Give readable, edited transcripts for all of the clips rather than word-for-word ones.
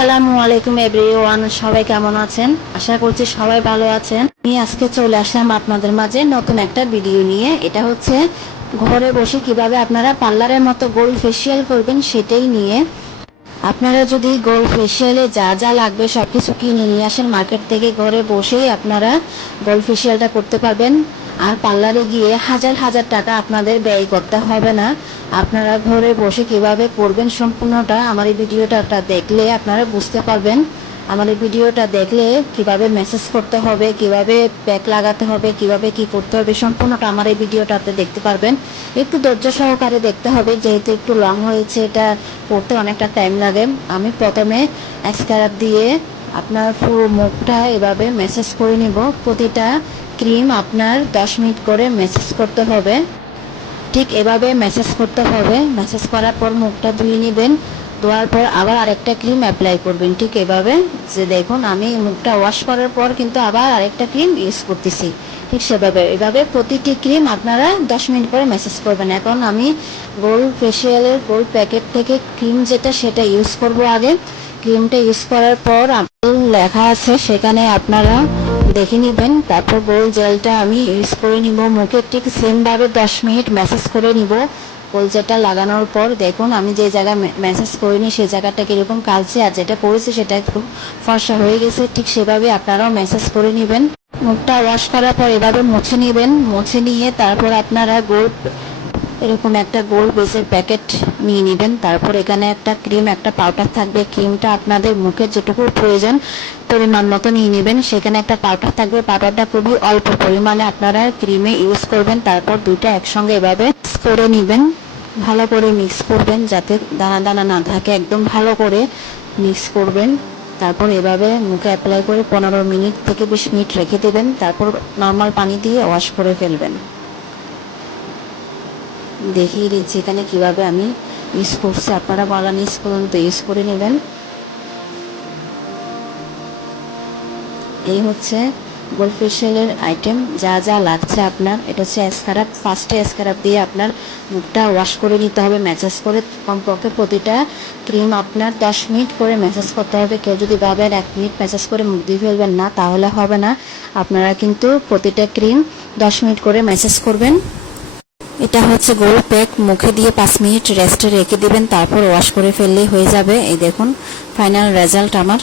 আসসালামু আলাইকুম এভরিওয়ান, সবাই কেমন আছেন? আশা করছি সবাই ভালো আছেন। আমি আজকে চলে আসলাম আপনাদের মাঝে নতুন একটা ভিডিও নিয়ে। এটা হচ্ছে ঘরে বসে কিভাবে আপনারা পার্লারের মতো গোল্ড ফেসিয়াল করবেন সেটাই নিয়ে। আপনারা যদি গোল্ড ফেসিয়ালে যা যা লাগবে সব কিছু কিনে নিয়ে আসেন মার্কেট থেকে, ঘরে বসেই আপনারা গোল্ড ফেসিয়ালটা করতে পারবেন। আর পার্লারে গিয়ে হাজার হাজার টাকা আপনাদের ব্যয় করতে হবে না। আপনারা ঘরে বসে কিভাবে করবেন সম্পূর্ণটা আমার এই ভিডিওটা দেখলে আপনারা বুঝতে পারবেন। আমার এই ভিডিওটা দেখলে কিভাবে মেসেজ করতে হবে, কিভাবে প্যাক লাগাতে হবে, কিভাবে কি করতে হবে সম্পূর্ণটা আমার এই ভিডিওটাতে দেখতে পারবেন। একটু ধৈর্য সহকারে দেখতে হবে, যেহেতু একটু লং হয়েছে, এটা করতে অনেকটা টাইম লাগে। আমি প্রথমে স্ক্রাব দিয়ে আপনার পুরো মুখটা এভাবে মেসেজ করে নিব। প্রতিটা ক্রিম আপনার 10 মিনিট করে মেসেজ করতে হবে। ঠিক এভাবে মেসেজ করতে হবে। মেসেজ করার পর মুখটা ধুয়ে নেবেন। ধোয়ার পর আবার আরেকটা ক্রিম অ্যাপ্লাই করবেন ঠিক এভাবে। যে দেখুন আমি মুখটা ওয়াশ করার পর কিন্তু আবার আরেকটা ক্রিম ইউজ করতেছি। ঠিক সেভাবে এভাবে প্রতিটি ক্রিম আপনারা 10 মিনিট পরে মেসেজ করবেন। এখন আমি গোল্ড ফেসিয়ালের গোল্ড প্যাকেট থেকে ক্রিম যেটা সেটা ইউজ করব আগে। ক্রিমটা ইউজ করার পর লেখা আছে সেখানে আপনারা দেখে নেবেন। তারপর গোল্ড জেলটা আমি ইউজ করে নিব মুখে, ঠিক সেমভাবে 10 মিনিট ম্যাসেজ করে নিব। গোল্ড জেলটা লাগানোর পর দেখুন আমি যে জায়গায় ম্যাসেজ করিনি সেই জায়গাটা কীরকম কালছে, আর যেটা করেছি সেটা একটু ফর্সা হয়ে গেছে। ঠিক সেভাবে আপনারাও ম্যাসেজ করে নেবেন। মুখটা ওয়াশ করার পর এভাবে মুছে নেবেন। মুছে নিয়ে তারপর আপনারা গোল্ড এরকম একটা গোল্ড বেসের প্যাকেট নিয়ে নেবেন। তারপর এখানে একটা ক্রিম, একটা পাউডার থাকবে। ক্রিমটা আপনাদের মুখের যেটুকু প্রয়োজন পরিমাণ মতো নিয়ে নেবেন। সেখানে একটা পাউডার থাকবে। পাউডারটা খুবই অল্প পরিমাণে আপনারা ক্রিমে ইউজ করবেন। তারপর দুইটা একসঙ্গে এভাবে মিক্স করে নেবেন। ভালো করে মিক্স করবেন যাতে দানা দানা না থাকে, একদম ভালো করে মিক্স করবেন। তারপর এভাবে মুখে অ্যাপ্লাই করে 15 মিনিট থেকে 20 মিনিট রেখে দেবেন। তারপর নর্মাল পানি দিয়ে ওয়াশ করে ফেলবেন। দেখিয়ে দিচ্ছি এখানে কিভাবে আমি ইউজ করছি, আপনারা বলা নিজ পর্যন্ত ইউজ করে নেবেন। এই হচ্ছে গোল্ড ফেসিয়ালের আইটেম, যা যা লাগছে আপনার। এটা হচ্ছে স্ক্রাব। ফার্স্টে স্ক্রাব দিয়ে আপনার মুখটা ওয়াশ করে নিতে হবে ম্যাসেজ করে। কমপক্ষে প্রতিটা ক্রিম আপনার 10 মিনিট করে ম্যাসেজ করতে হবে। কেউ যদি ভাবেন 1 মিনিট ম্যাসেজ করে মুখ দিয়ে ফেলবেন, না, তাহলে হবে না। আপনারা কিন্তু প্রতিটা ক্রিম 10 মিনিট করে ম্যাসেজ করবেন। এটা হচ্ছে গোল্ড প্যাক, মুখে দিয়ে 5 মিনিট রেস্টে রেখে দিবেন। তারপর ওয়াশ করে ফেললেই হয়ে যাবে। এই দেখুন ফাইনাল রেজাল্ট আমার।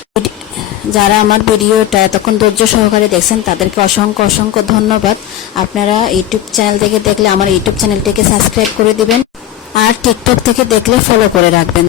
যারা আমার ভিডিওটা এতক্ষণ ধৈর্য সহকারে দেখছেন তাদেরকে অসংখ্য অসংখ্য ধন্যবাদ। আপনারা ইউটিউব চ্যানেল থেকে দেখলে আমার ইউটিউব চ্যানেলটিকে সাবস্ক্রাইব করে দিবেন, আর টিকটক থেকে দেখলে ফলো করে রাখবেন।